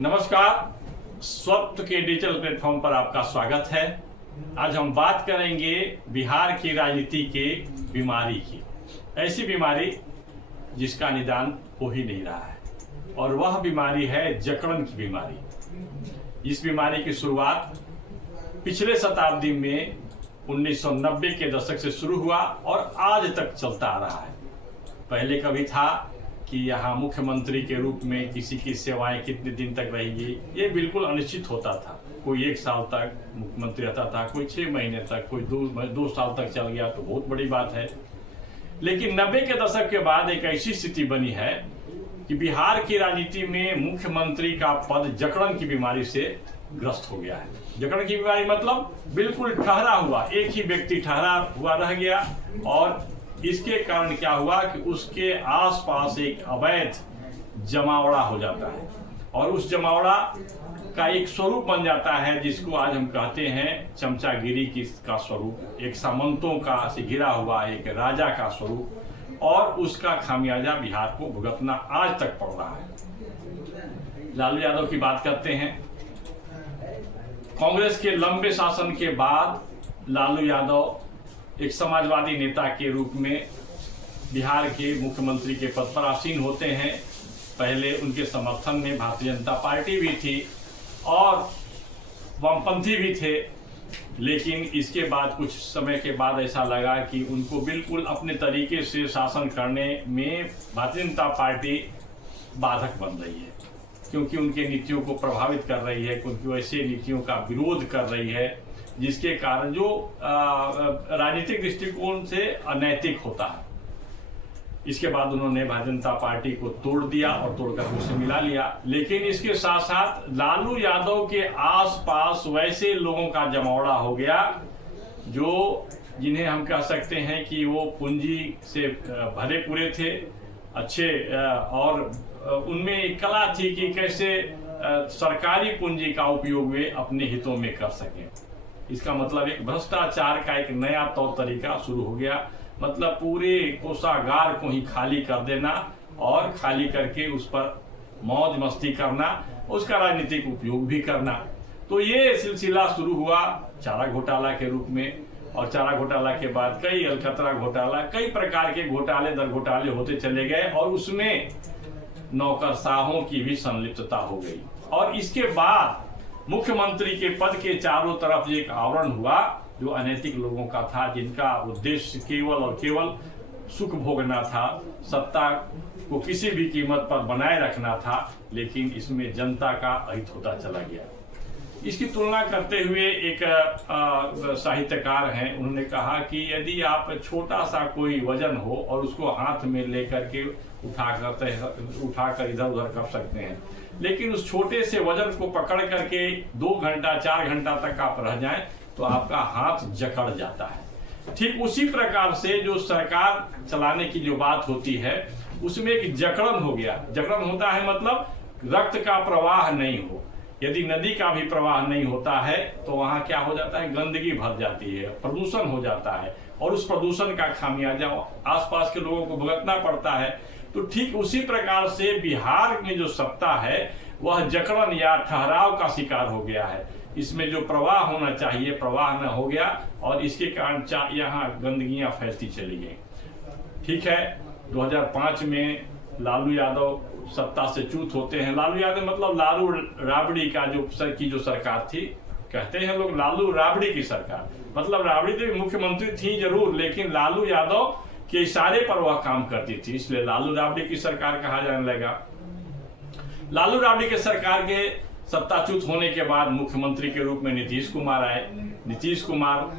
नमस्कार। स्वत्व के डिजिटल प्लेटफॉर्म पर आपका स्वागत है। आज हम बात करेंगे बिहार की राजनीति के बीमारी की, ऐसी बीमारी जिसका निदान हो ही नहीं रहा है, और वह बीमारी है जकड़न की बीमारी। इस बीमारी की शुरुआत पिछले शताब्दी में 1990 के दशक से शुरू हुआ और आज तक चलता आ रहा है। पहले कभी था कि यहाँ मुख्यमंत्री के रूप में किसी की सेवाएं कितने दिन तक रहेंगी, ये बिल्कुल अनिश्चित होता था। कोई 1 साल तक मुख्यमंत्री रहता था, कोई 6 महीने तक, कोई 2 साल तक चल गया तो बहुत बड़ी बात है। लेकिन 90 के दशक के बाद एक ऐसी स्थिति बनी है कि बिहार की राजनीति में मुख्यमंत्री का पद जकड़न की बीमारी से ग्रस्त हो गया है। जकड़न की बीमारी मतलब बिल्कुल ठहरा हुआ, एक ही व्यक्ति ठहरा हुआ रह गया, और इसके कारण क्या हुआ कि उसके आसपास एक अवैध जमावड़ा हो जाता है, और उस जमावड़ा का एक स्वरूप बन जाता है जिसको आज हम कहते हैं चमचागिरी का स्वरूप, एक सामंतों का से घिरा हुआ एक राजा का स्वरूप, और उसका खामियाजा बिहार को भुगतना आज तक पड़ रहा है। लालू यादव की बात करते हैं। कांग्रेस के लंबे शासन के बाद लालू यादव एक समाजवादी नेता के रूप में बिहार के मुख्यमंत्री के पद पर आसीन होते हैं। पहले उनके समर्थन में भारतीय जनता पार्टी भी थी और वामपंथी भी थे, लेकिन इसके बाद कुछ समय के बाद ऐसा लगा कि उनको बिल्कुल अपने तरीके से शासन करने में भारतीय जनता पार्टी बाधक बन रही है, क्योंकि उनके नीतियों को प्रभावित कर रही है, क्योंकि वैसे नीतियों का विरोध कर रही है जिसके कारण जो राजनीतिक दृष्टिकोण से अनैतिक होता है। इसके बाद उन्होंने भारतीय जनता पार्टी को तोड़ दिया और तोड़कर उससे मिला लिया। लेकिन इसके साथ साथ लालू यादव के आसपास वैसे लोगों का जमावड़ा हो गया जो जिन्हें हम कह सकते हैं कि वो पूंजी से भरे पूरे थे, अच्छे, और उनमें एक कला थी कि कैसे सरकारी पूंजी का उपयोग वे अपने हितों में कर सकें। इसका मतलब एक भ्रष्टाचार का एक नया तौर तरीका शुरू हो गया, मतलब पूरे कोषागार को ही खाली कर देना और खाली करके उस पर मौज मस्ती करना, उसका राजनीतिक उपयोग भी करना। तो ये सिलसिला शुरू हुआ चारा घोटाला के रूप में, और चारा घोटाला के बाद कई अलकतरा घोटाला, कई प्रकार के घोटाले दर घोटाले होते चले गए, और उसमें नौकरशाहों की भी संलिप्तता हो गई। और इसके बाद मुख्यमंत्री के पद के चारों तरफ एक आवरण हुआ जो अनैतिक लोगों का था, जिनका उद्देश्य केवल और केवल सुख भोगना था, सत्ता को किसी भी कीमत पर बनाए रखना था, लेकिन इसमें जनता का अहित होता चला गया। इसकी तुलना करते हुए एक साहित्यकार हैं, उन्होंने कहा कि यदि आप छोटा सा कोई वजन हो और उसको हाथ में लेकर के उठाकर इधर उधर कर सकते हैं, लेकिन उस छोटे से वजन को पकड़ करके 2 घंटा 4 घंटा तक आप रह जाएं तो आपका हाथ जकड़ जाता है। ठीक उसी प्रकार से जो सरकार चलाने की जो बात होती है उसमें एक जकड़न हो गया। जकड़न होता है मतलब रक्त का प्रवाह नहीं हो। यदि नदी का भी प्रवाह नहीं होता है तो वहां क्या हो जाता है, गंदगी भर जाती है, प्रदूषण हो जाता है, और उस प्रदूषण का खामियाजा आसपास के लोगों को भुगतना पड़ता है। तो ठीक उसी प्रकार से बिहार में जो सत्ता है वह जकड़न या ठहराव का शिकार हो गया है। इसमें जो प्रवाह होना चाहिए प्रवाह न हो गया, और इसके कारण यहाँ गंदगियां फैलती चली गई। ठीक है, 2005 में लालू यादव सत्ता से च्युत होते हैं। लालू यादव मतलब लालू राबड़ी का जो सरकार थी, कहते हैं लोग लालू राबड़ी की सरकार, मतलब राबड़ी तो मुख्यमंत्री थी जरूर, लेकिन लालू यादव के इशारे पर वह काम करती थी, इसलिए लालू राबड़ी की सरकार कहा जाने लगा। लालू राबड़ी के सरकार के सत्ताच्युत होने के बाद मुख्यमंत्री के रूप में नीतीश कुमार आए। नीतीश कुमार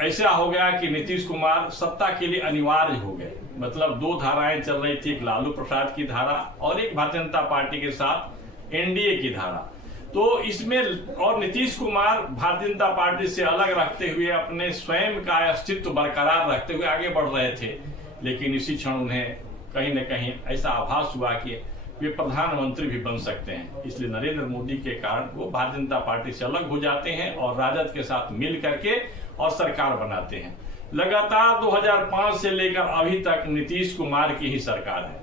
ऐसा हो गया कि नीतीश कुमार सत्ता के लिए अनिवार्य हो गए, मतलब 2 धाराएं चल रही थी, एक लालू प्रसाद की धारा और एक भारतीय जनता पार्टी के साथ एनडीए की धारा। तो इसमें और नीतीश कुमार भारतीय जनता पार्टी से अलग रखते हुए अपने स्वयं का अस्तित्व बरकरार रखते हुए आगे बढ़ रहे थे, लेकिन इसी क्षण उन्हें कहीं न कहीं ऐसा आभास हुआ कि वे प्रधानमंत्री भी बन सकते हैं। इसलिए नरेंद्र मोदी के कारण वो भारतीय जनता पार्टी से अलग हो जाते हैं और राजद के साथ मिल करके और सरकार बनाते हैं। लगातार 2005 से लेकर अभी तक नीतीश कुमार की ही सरकार है।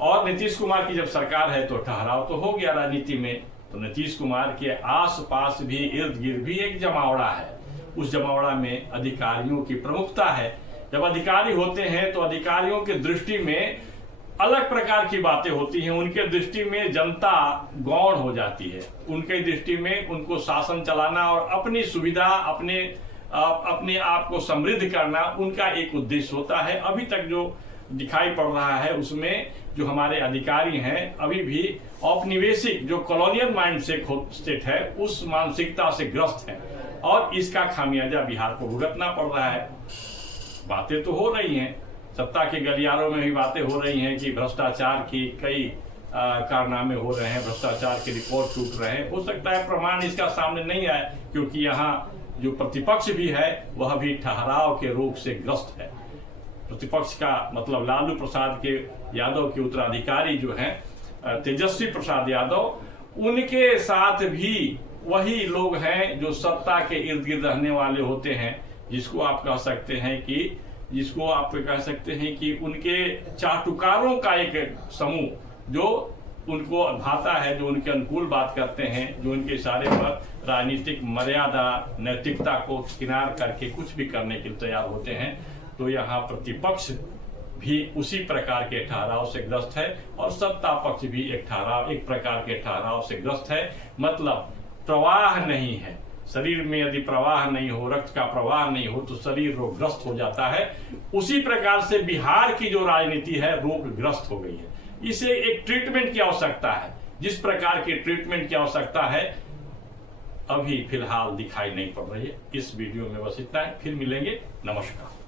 और नीतीश कुमार की जब सरकार है तो ठहराव तो हो गया राजनीति में। तो नीतीश कुमार के आसपास भी, इर्द गिर्द भी एक जमावड़ा है। उस जमावड़ा में अधिकारियों की प्रमुखता है। जब अधिकारी होते हैं तो अधिकारियों की दृष्टि में अलग प्रकार की बातें होती हैं। उनके दृष्टि में जनता गौण हो जाती है। उनके दृष्टि में उनको शासन चलाना और अपनी सुविधा, अपने आप को समृद्ध करना उनका एक उद्देश्य होता है। अभी तक जो दिखाई पड़ रहा है उसमें जो हमारे अधिकारी हैं अभी भी औपनिवेशिक जो कॉलोनियल माइंड सेट है उस मानसिकता से ग्रस्त है और इसका खामियाजा बिहार को भुगतना पड़ रहा है। बातें तो हो रही हैं, सत्ता के गलियारों में भी बातें हो रही हैं कि भ्रष्टाचार की कई कारनामे हो रहे हैं, भ्रष्टाचार के रिकॉर्ड टूट रहे हैं। हो सकता है प्रमाण इसका सामने नहीं आए क्योंकि यहाँ जो प्रतिपक्ष भी है वह भी ठहराव के रोग से ग्रस्त है। प्रतिपक्ष का मतलब लालू प्रसाद के यादव के उत्तराधिकारी जो हैं तेजस्वी प्रसाद यादव, उनके साथ भी वही लोग हैं जो सत्ता के इर्द गिर्द रहने वाले होते हैं, जिसको आप कह सकते हैं कि उनके चाटुकारों का एक समूह जो उनको भाता है, जो उनके अनुकूल बात करते हैं, जो उनके इशारे पर राजनीतिक मर्यादा, नैतिकता को किनार करके कुछ भी करने के लिए तैयार होते हैं। तो यहाँ प्रतिपक्ष भी उसी प्रकार के ठहराव से ग्रस्त है और सत्ता पक्ष भी एक प्रकार के ठहराव से ग्रस्त है। मतलब प्रवाह नहीं है शरीर में। यदि प्रवाह नहीं हो, रक्त का प्रवाह नहीं हो तो शरीर रोगग्रस्त हो जाता है। उसी प्रकार से बिहार की जो राजनीति है रोगग्रस्त हो गई है। इसे एक ट्रीटमेंट की आवश्यकता है। जिस प्रकार की ट्रीटमेंट की आवश्यकता है अभी फिलहाल दिखाई नहीं पड़ रही है। इस वीडियो में बस इतना है, फिर मिलेंगे। नमस्कार।